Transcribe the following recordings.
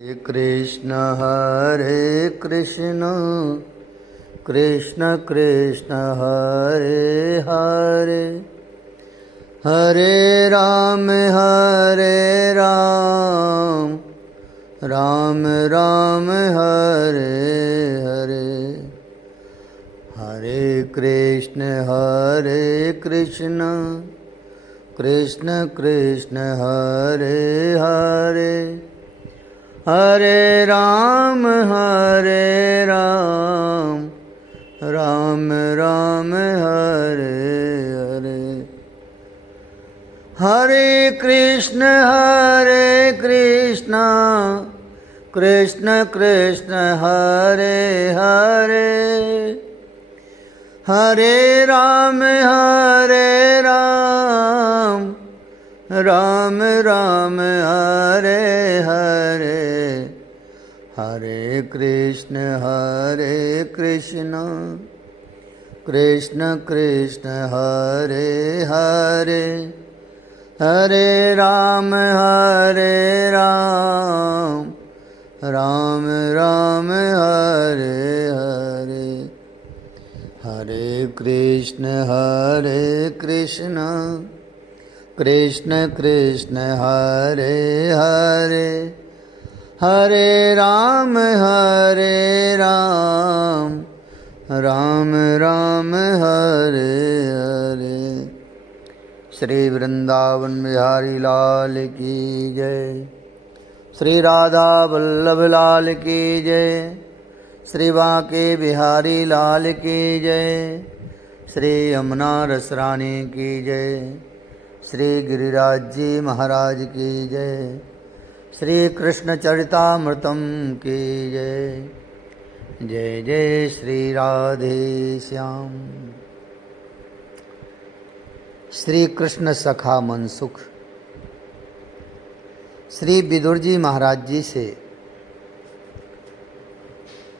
हरे कृष्ण कृष्ण कृष्ण हरे हरे हरे राम राम राम हरे हरे हरे कृष्ण कृष्ण कृष्ण हरे हरे हरे राम राम राम हरे हरे हरे कृष्ण कृष्ण कृष्ण हरे हरे हरे राम राम राम हरे हरे हरे कृष्ण कृष्ण कृष्ण हरे हरे हरे राम राम राम हरे हरे हरे कृष्ण कृष्ण कृष्ण हरे हरे हरे राम राम राम हरे हरे। श्री वृंदावन बिहारी लाल की जय। श्री राधा वल्लभ लाल की जय। श्री बांके बिहारी लाल की जय। श्री यमुना रसरानी की जय। श्री गिरिराज जी महाराज की जय। श्री कृष्ण चरितामृतम की जय। जय जय श्री राधे श्याम। श्री कृष्ण सखा मनसुख। श्री विदुर जी महाराज जी से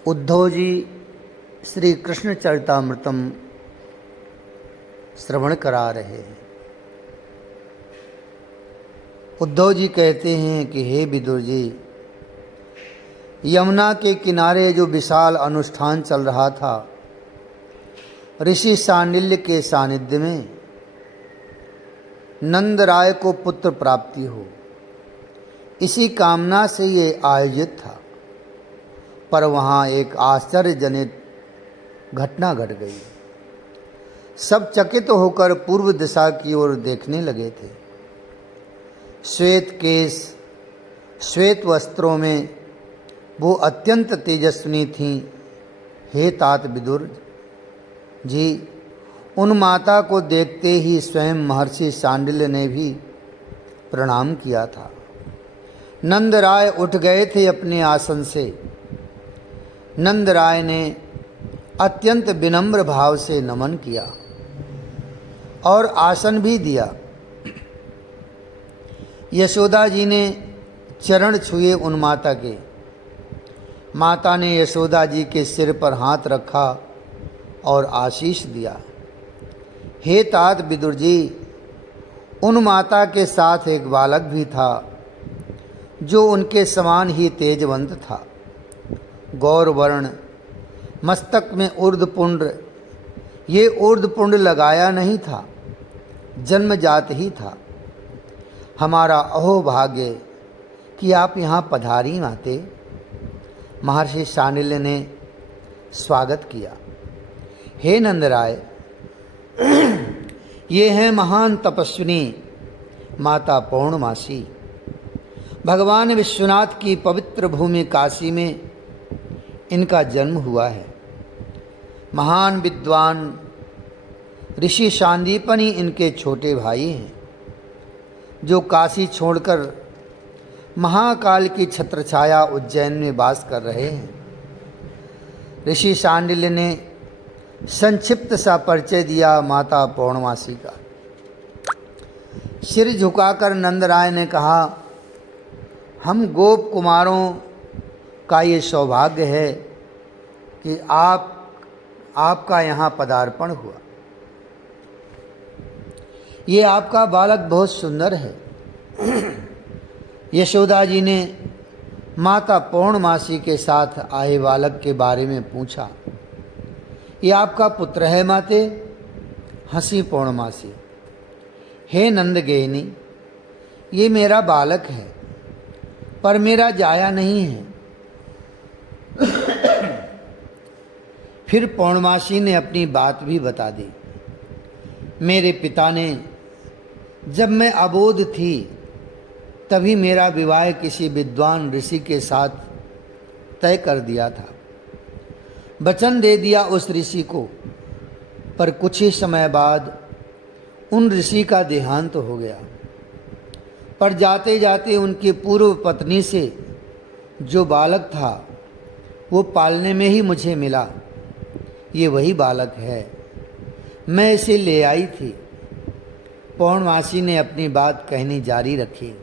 उद्धव जी श्री कृष्ण चरितामृतम श्रवण करा रहे हैं। उद्धव जी कहते हैं कि हे विदुर जी, यमुना के किनारे जो विशाल अनुष्ठान चल रहा था, ऋषि सांडिल्य के सानिध्य में नंद राय को पुत्र प्राप्ति हो, इसी कामना से ये आयोजित था। पर वहाँ एक आश्चर्यजनित घटना घट गई। सब चकित होकर पूर्व दिशा की ओर देखने लगे थे। श्वेत केश, श्वेत वस्त्रों में वो अत्यंत तेजस्विनी थीं। हे तात विदुर जी, उन माता को देखते ही स्वयं महर्षि सांडिल्य ने भी प्रणाम किया था। नंद राय उठ गए थे अपने आसन से। नंद राय ने अत्यंत विनम्र भाव से नमन किया और आसन भी दिया। यशोदा जी ने चरण छुए उन माता के। माता ने यशोदा जी के सिर पर हाथ रखा और आशीष दिया। हे तात विदुर जी, उन माता के साथ एक बालक भी था जो उनके समान ही तेजवंत था। गौरवर्ण, मस्तक में ऊर्ध्वपुंड। ये ऊर्ध्वपुंड लगाया नहीं था, जन्मजात ही था। हमारा अहोभाग्य कि आप यहाँ पधारी माते। महर्षि सांडिल्य ने स्वागत किया। हे नंदराय, ये हैं महान तपस्विनी माता पौर्णमासी। भगवान विश्वनाथ की पवित्र भूमि काशी में इनका जन्म हुआ है। महान विद्वान ऋषि शांदीपनि इनके छोटे भाई हैं, जो काशी छोड़कर महाकाल की छत्रछाया उज्जैन में वास कर रहे हैं। ऋषि शांडिल्य ने संक्षिप्त सा परिचय दिया माता पौर्णमासी का। सिर झुकाकर नंदराय ने कहा, हम गोप कुमारों का ये सौभाग्य है कि आपका यहाँ पदार्पण हुआ। ये आपका बालक बहुत सुंदर है। यशोदा जी ने माता पौर्णमासी के साथ आए बालक के बारे में पूछा, ये आपका पुत्र है माते? हंसी पौर्णमासी। हे नंद गेहिनी, ये मेरा बालक है, पर मेरा जाया नहीं है। फिर पौर्णमासी ने अपनी बात भी बता दी। मेरे पिता ने, जब मैं अबोध थी तभी मेरा विवाह किसी विद्वान ऋषि के साथ तय कर दिया था। वचन दे दिया उस ऋषि को, पर कुछ ही समय बाद उन ऋषि का देहांत हो गया। पर जाते जाते उनकी पूर्व पत्नी से जो बालक था वो पालने में ही मुझे मिला। ये वही बालक है, मैं इसे ले आई थी। पौर्णमासी ने अपनी बात कहनी जारी रखी।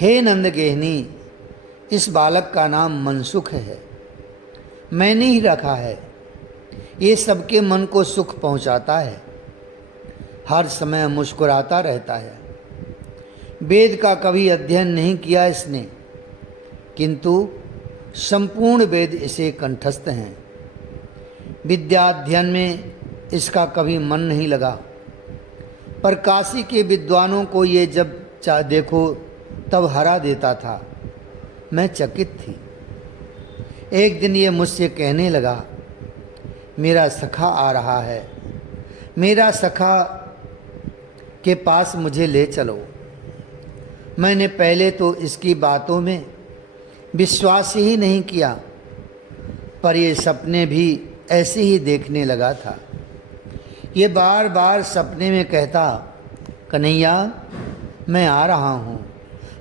हे नंद गेहिनी, इस बालक का नाम मनसुख है, मैंने ही रखा है। ये सबके मन को सुख पहुंचाता है, हर समय मुस्कुराता रहता है। वेद का कभी अध्ययन नहीं किया इसने, किंतु संपूर्ण वेद इसे कंठस्थ हैं। विद्याध्ययन में इसका कभी मन नहीं लगा, पर काशी के विद्वानों को ये जब देखो तब हरा देता था। मैं चकित थी। एक दिन ये मुझसे कहने लगा, मेरा सखा आ रहा है, मेरा सखा के पास मुझे ले चलो। मैंने पहले तो इसकी बातों में विश्वास ही नहीं किया, पर ये सपने भी ऐसे ही देखने लगा था। ये बार बार सपने में कहता, कन्हैया मैं आ रहा हूँ,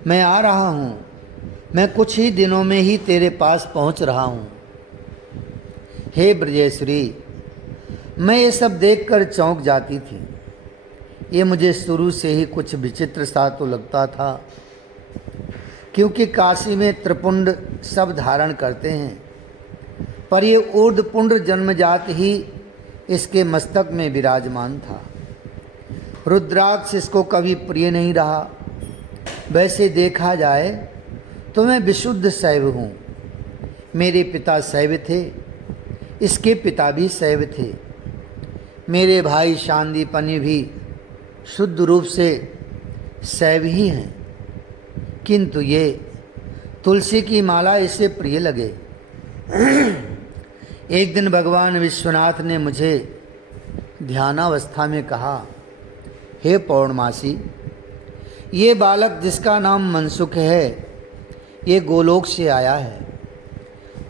मैं आ रहा हूँ, मैं कुछ ही दिनों में ही तेरे पास पहुँच रहा हूँ। हे ब्रजेश्वरी, मैं ये सब देखकर चौंक जाती थी। ये मुझे शुरू से ही कुछ विचित्र सा तो लगता था, क्योंकि काशी में त्रिपुंड सब धारण करते हैं, पर ये ऊर्ध्वपुंड जन्मजात ही इसके मस्तक में विराजमान था। रुद्राक्ष इसको कभी प्रिय नहीं रहा। वैसे देखा जाए तो मैं विशुद्ध शैव हूँ। मेरे पिता शैव थे, इसके पिता भी शैव थे। मेरे भाई शांदीपनि भी शुद्ध रूप से शैव ही हैं, किंतु ये तुलसी की माला इसे प्रिय लगे। एक दिन भगवान विश्वनाथ ने मुझे ध्यानावस्था में कहा, हे पौर्णमासी, ये बालक जिसका नाम मनसुख है, ये गोलोक से आया है।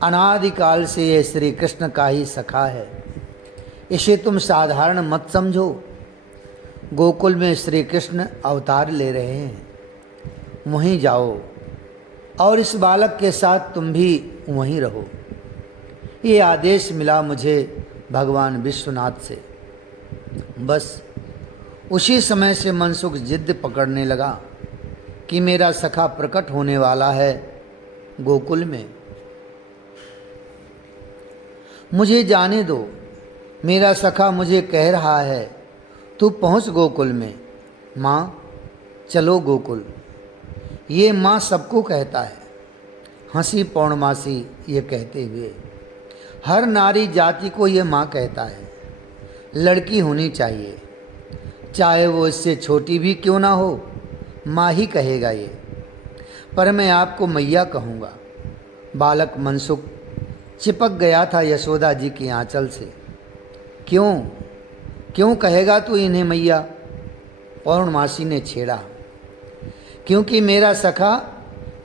अनादिकाल से ये श्री कृष्ण का ही सखा है। इसे तुम साधारण मत समझो। गोकुल में श्री कृष्ण अवतार ले रहे हैं, वहीं जाओ और इस बालक के साथ तुम भी वहीं रहो। ये आदेश मिला मुझे भगवान विश्वनाथ से। बस उसी समय से मनसुख जिद पकड़ने लगा कि मेरा सखा प्रकट होने वाला है गोकुल में, मुझे जाने दो। मेरा सखा मुझे कह रहा है, तू पहुँच गोकुल में। माँ चलो गोकुल, ये माँ सबको कहता है। हंसी पौर्णमासी ये कहते हुए। हर नारी जाति को ये माँ कहता है। लड़की होनी चाहिए, चाहे वो इससे छोटी भी क्यों ना हो, माँ ही कहेगा ये। पर मैं आपको मैया कहूँगा। बालक मनसुख चिपक गया था यशोदा जी की आंचल से। क्यों क्यों कहेगा तू इन्हें मैया? पौर्णमासी ने छेड़ा। क्योंकि मेरा सखा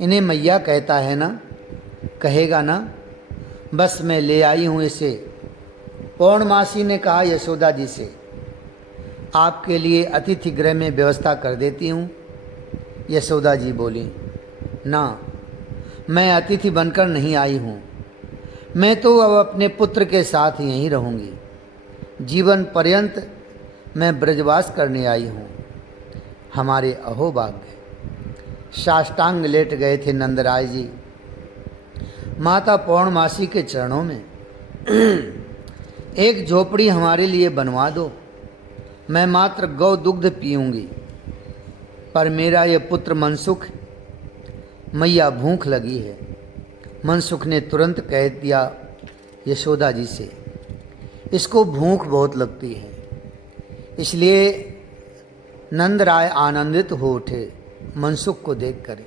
इन्हें मैया कहता है ना, कहेगा ना। बस मैं ले आई हूँ इसे। पौर्णमासी ने कहा यशोदा जी से, आपके लिए अतिथि गृह में व्यवस्था कर देती हूँ। यशोदा जी बोली, ना, मैं अतिथि बनकर नहीं आई हूँ। मैं तो अब अपने पुत्र के साथ यहीं रहूँगी। जीवन पर्यंत मैं ब्रजवास करने आई हूँ। हमारे अहोभाग्य। साष्टांग लेट गए थे नंदराय जी माता पौर्णमासी के चरणों में। एक झोपड़ी हमारे लिए बनवा दो, मैं मात्र गौ दुग्ध पीऊँगी। पर मेरा ये पुत्र मनसुख मैया भूख लगी है। मनसुख ने तुरंत कह दिया यशोदा जी से, इसको भूख बहुत लगती है। इसलिए नंद राय आनंदित हो उठे मनसुख को देखकर।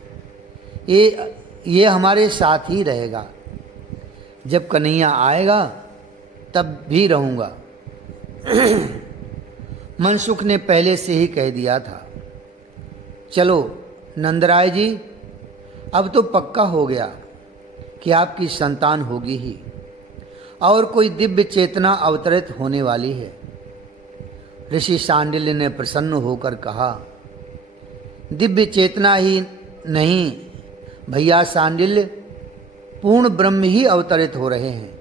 ये हमारे साथ ही रहेगा, जब कन्हैया आएगा तब भी रहूँगा। मनसुख ने पहले से ही कह दिया था। चलो नंदराय जी, अब तो पक्का हो गया कि आपकी संतान होगी ही, और कोई दिव्य चेतना अवतरित होने वाली है। ऋषि शांडिल्य ने प्रसन्न होकर कहा, दिव्य चेतना ही नहीं भैया शांडिल्य, पूर्ण ब्रह्म ही अवतरित हो रहे हैं।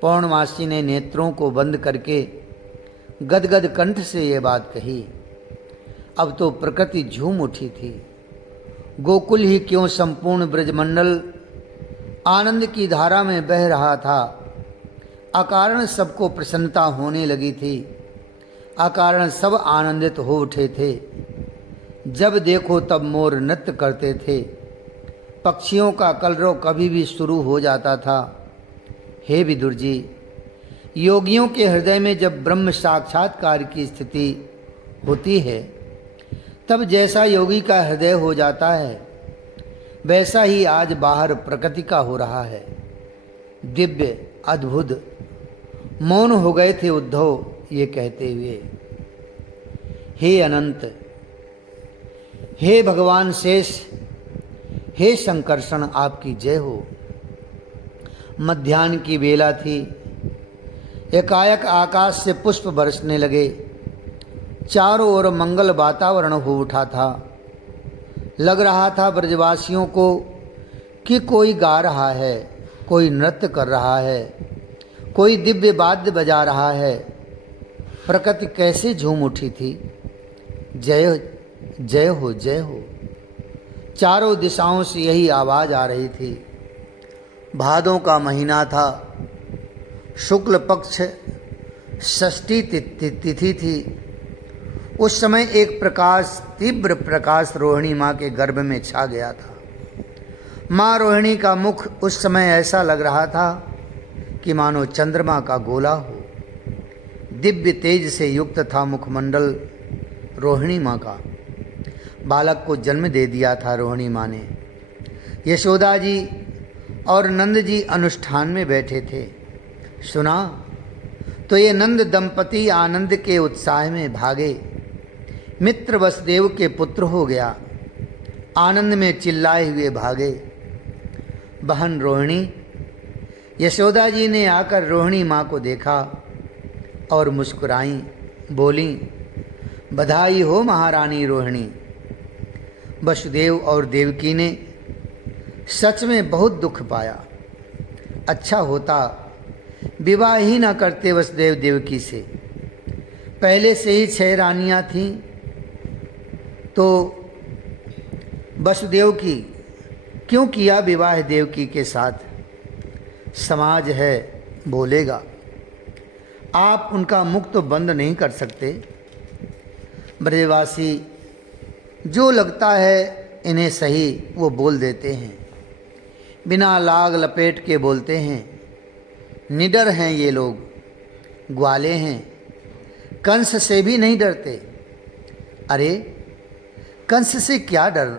पौर्णमासी ने नेत्रों को बंद करके गदगद कंठ से ये बात कही। अब तो प्रकृति झूम उठी थी। गोकुल ही क्यों, संपूर्ण ब्रजमंडल आनंद की धारा में बह रहा था। अकारण सबको प्रसन्नता होने लगी थी। अकारण सब आनंदित हो उठे थे। जब देखो तब मोर नृत्य करते थे। पक्षियों का कलरव कभी भी शुरू हो जाता था। हे विदुर जी, योगियों के हृदय में जब ब्रह्म साक्षात्कार की स्थिति होती है, तब जैसा योगी का हृदय हो जाता है, वैसा ही आज बाहर प्रकृति का हो रहा है। दिव्य अद्भुत। मौन हो गए थे उद्धव ये कहते हुए। हे अनंत, हे भगवान शेष, हे संकर्षण, आपकी जय हो। मध्याह्न की बेला थी। एकाएक आकाश से पुष्प बरसने लगे। चारों ओर मंगल वातावरण हो उठा था। लग रहा था ब्रजवासियों को कि कोई गा रहा है, कोई नृत्य कर रहा है, कोई दिव्य वाद्य बजा रहा है। प्रकृति कैसे झूम उठी थी। जय जय हो, जय हो। चारों दिशाओं से यही आवाज आ रही थी। भादों का महीना था। शुक्ल पक्ष षष्ठी तिथि थी। उस समय एक प्रकाश, तीव्र प्रकाश रोहिणी माँ के गर्भ में छा गया था। माँ रोहिणी का मुख उस समय ऐसा लग रहा था कि मानो चंद्रमा का गोला हो। दिव्य तेज से युक्त था मुखमंडल रोहिणी माँ का। बालक को जन्म दे दिया था रोहिणी माँ ने। यशोदा जी और नंद जी अनुष्ठान में बैठे थे। सुना तो ये नंद दंपति आनंद के उत्साह में भागे। मित्र वसुदेव के पुत्र हो गया। आनंद में चिल्लाए हुए भागे। बहन रोहिणी, यशोदा जी ने आकर रोहिणी माँ को देखा और मुस्कुराई, बोली, बधाई हो महारानी रोहिणी। वसुदेव और देवकी ने सच में बहुत दुख पाया। अच्छा होता विवाह ही न करते वसुदेव देवकी से। पहले से ही 6 रानियां थीं, तो वसुदेव की क्यों किया विवाह देवकी के साथ। समाज है, बोलेगा। आप उनका मुख तो बंद नहीं कर सकते। ब्रजवासी जो लगता है इन्हें सही वो बोल देते हैं। बिना लाग लपेट के बोलते हैं। निडर हैं ये लोग, ग्वाले हैं। कंस से भी नहीं डरते। अरे कंस से क्या डर,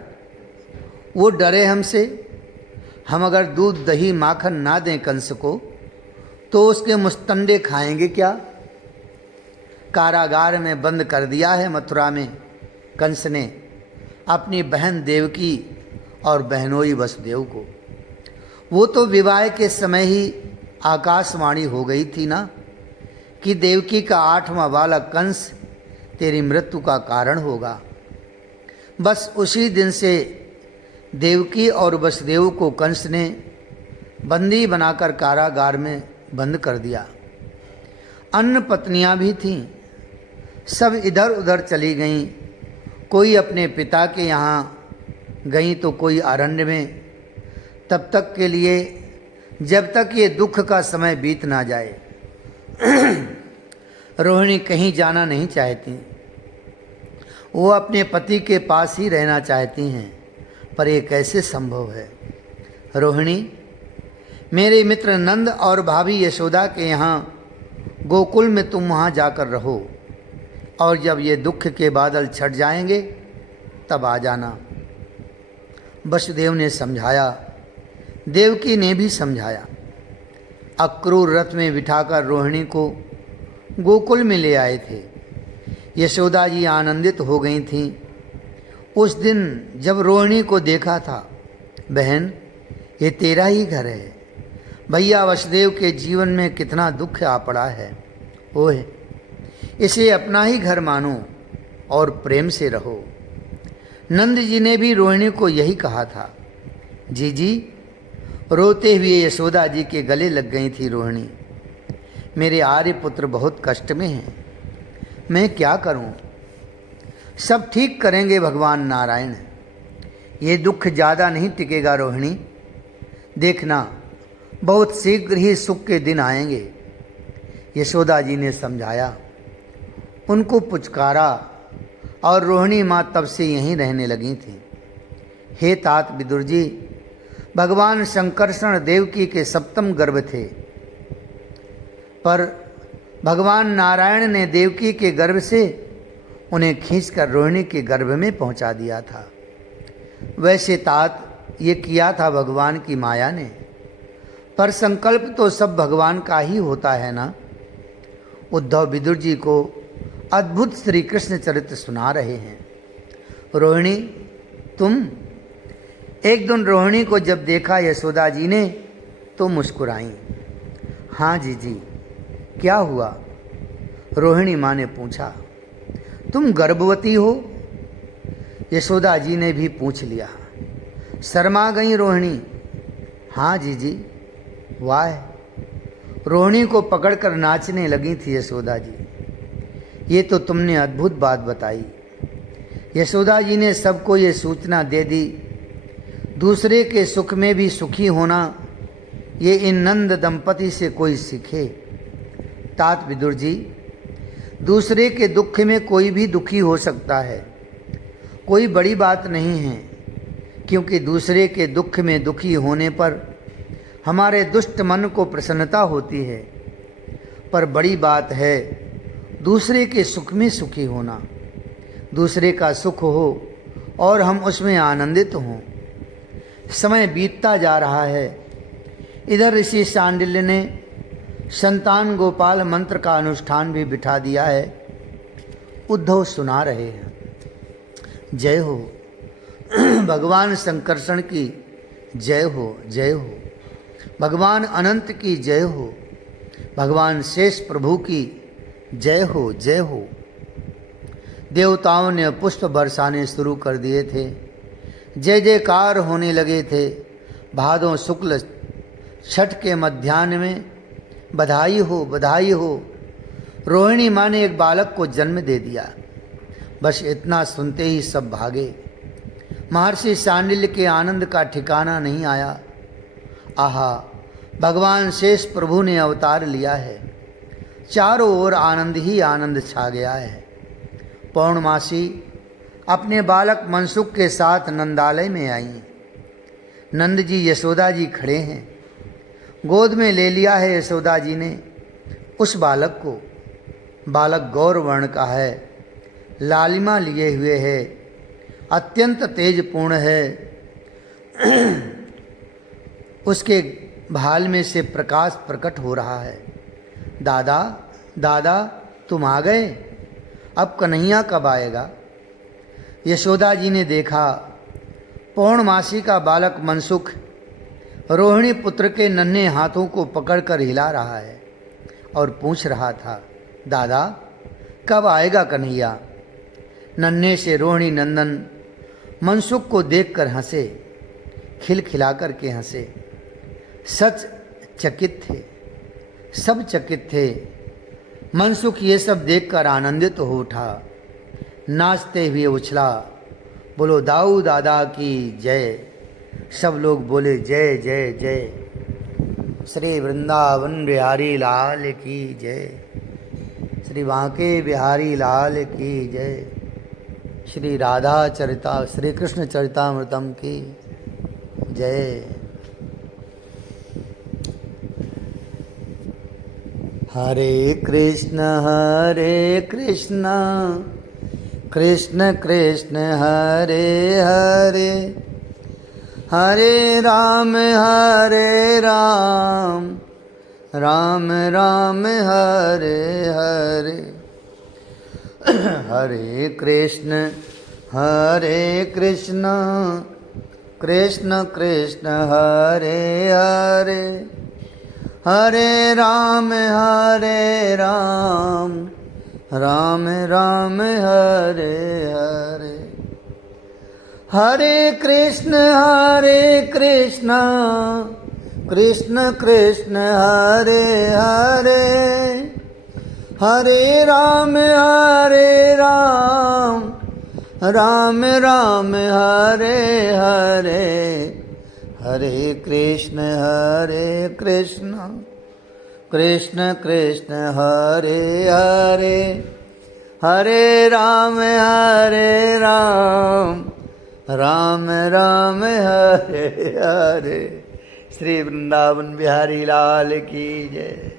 वो डरे हमसे। हम अगर दूध दही माखन ना दें कंस को तो उसके मुस्तंडे खाएंगे क्या। कारागार में बंद कर दिया है मथुरा में कंस ने अपनी बहन देवकी और बहनोई वसुदेव को। वो तो विवाह के समय ही आकाशवाणी हो गई थी ना कि देवकी का 8वां बालक कंस तेरी मृत्यु का कारण होगा। बस उसी दिन से देवकी और वसुदेव को कंस ने बंदी बनाकर कारागार में बंद कर दिया। अन्य पत्नियां भी थीं, सब इधर उधर चली गईं। कोई अपने पिता के यहाँ गई तो कोई अरण्य में, तब तक के लिए जब तक ये दुख का समय बीत ना जाए। रोहिणी कहीं जाना नहीं चाहती। वो अपने पति के पास ही रहना चाहती हैं। पर ये कैसे संभव है? रोहिणी, मेरे मित्र नंद और भाभी यशोदा के यहाँ गोकुल में तुम वहाँ जाकर रहो, और जब ये दुख के बादल छट जाएंगे तब आ जाना। वसुदेव ने समझाया, देवकी ने भी समझाया। अक्रूर रथ में बिठाकर रोहिणी को गोकुल में ले आए थे। यशोदा जी आनंदित हो गई थीं। उस दिन जब रोहिणी को देखा था, बहन ये तेरा ही घर है, भैया वसुदेव के जीवन में कितना दुख आ पड़ा है, ओह इसे अपना ही घर मानो और प्रेम से रहो। नंद जी ने भी रोहिणी को यही कहा था। जी रोते हुए यशोदा जी के गले लग गई थी रोहिणी। मेरे आर्य पुत्र बहुत कष्ट में हैं, मैं क्या करूं? सब ठीक करेंगे भगवान नारायण, ये दुख ज़्यादा नहीं टिकेगा रोहिणी, देखना बहुत शीघ्र ही सुख के दिन आएंगे। यशोदा जी ने समझाया, उनको पुचकारा और रोहिणी माँ तब से यहीं रहने लगी थी। हे तात विदुर जी, भगवान शंकरषण देवकी के सप्तम गर्भ थे, पर भगवान नारायण ने देवकी के गर्भ से उन्हें खींचकर रोहिणी के गर्भ में पहुंचा दिया था। वैसे तात ये किया था भगवान की माया ने, पर संकल्प तो सब भगवान का ही होता है ना। उद्धव विदुर जी को अद्भुत श्री कृष्ण चरित्र सुना रहे हैं। रोहिणी तुम, एक दिन रोहिणी को जब देखा यशोदा जी ने तो मुस्कुराई। हाँ जी, क्या हुआ? रोहिणी माँ ने पूछा। तुम गर्भवती हो? यशोदा जी ने भी पूछ लिया। शर्मा गई रोहिणी। हाँ जी, वाह। रोहिणी को पकड़कर नाचने लगी थी यशोदा जी। ये तो तुमने अद्भुत बात बताई। यशोदा जी ने सबको ये सूचना दे दी, दूसरे के सुख में भी सुखी होना ये इन नंद दंपति से कोई सीखे। तात विदुर जी, दूसरे के दुख में कोई भी दुखी हो सकता है, कोई बड़ी बात नहीं है, क्योंकि दूसरे के दुख में दुखी होने पर हमारे दुष्ट मन को प्रसन्नता होती है। पर बड़ी बात है दूसरे के सुख में सुखी होना, दूसरे का सुख हो और हम उसमें आनंदित हों। समय बीतता जा रहा है। इधर ऋषि शांडिल्य ने संतान गोपाल मंत्र का अनुष्ठान भी बिठा दिया है। उद्धव सुना रहे हैं। जय हो भगवान शंकरषण की जय हो, जय हो भगवान अनंत की जय हो, भगवान शेष प्रभु की जय हो, जय हो। देवताओं ने पुष्प बरसाने शुरू कर दिए थे, जय जयकार होने लगे थे। भादों शुक्ल छठ के मध्याह्न में बधाई हो, बधाई हो, रोहिणी माँ ने एक बालक को जन्म दे दिया। बस इतना सुनते ही सब भागे। महर्षि शांडिल्य के आनंद का ठिकाना नहीं आया। आहा, भगवान शेष प्रभु ने अवतार लिया है। चारों ओर आनंद ही आनंद छा गया है। पौर्णमासी अपने बालक मनसुख के साथ नंदालय में आई। नंद जी यशोदा जी खड़े हैं। गोद में ले लिया है यशोदा जी ने उस बालक को। बालक गौर वर्ण का है, लालिमा लिए हुए है, अत्यंत तेजपूर्ण है। उसके भाल में से प्रकाश प्रकट हो रहा है। दादा, दादा तुम आ गए, अब कन्हैया कब आएगा? यशोदा जी ने देखा पौर्णमासी का बालक मनसुख रोहिणी पुत्र के नन्हे हाथों को पकड़कर हिला रहा है और पूछ रहा था, दादा कब आएगा कन्हैया? नन्हे से रोहिणी नंदन मनसुख को देखकर हंसे, खिलखिला कर के हंसे। सच चकित थे, सब चकित थे। मनसुख ये सब देखकर आनंदित हो उठा, नाचते हुए उछला, बोलो दाऊ दादा की जय। सब लोग बोले जय जय जय। श्री वृंदावन बिहारी लाल की जय, श्री बांके बिहारी लाल की जय। श्री राधा चरिता श्री कृष्ण चरितामृतम की जय। हरे कृष्ण कृष्ण कृष्ण हरे हरे, हरे राम राम राम हरे हरे। हरे कृष्ण कृष्ण कृष्ण हरे हरे, हरे राम राम राम हरे हरे। हरे कृष्ण कृष्ण कृष्ण हरे हरे, हरे राम राम राम हरे हरे। हरे कृष्ण कृष्ण कृष्ण हरे हरे, हरे राम राम राम हरे हरे। श्री वृंदावन बिहारी लाल की जय।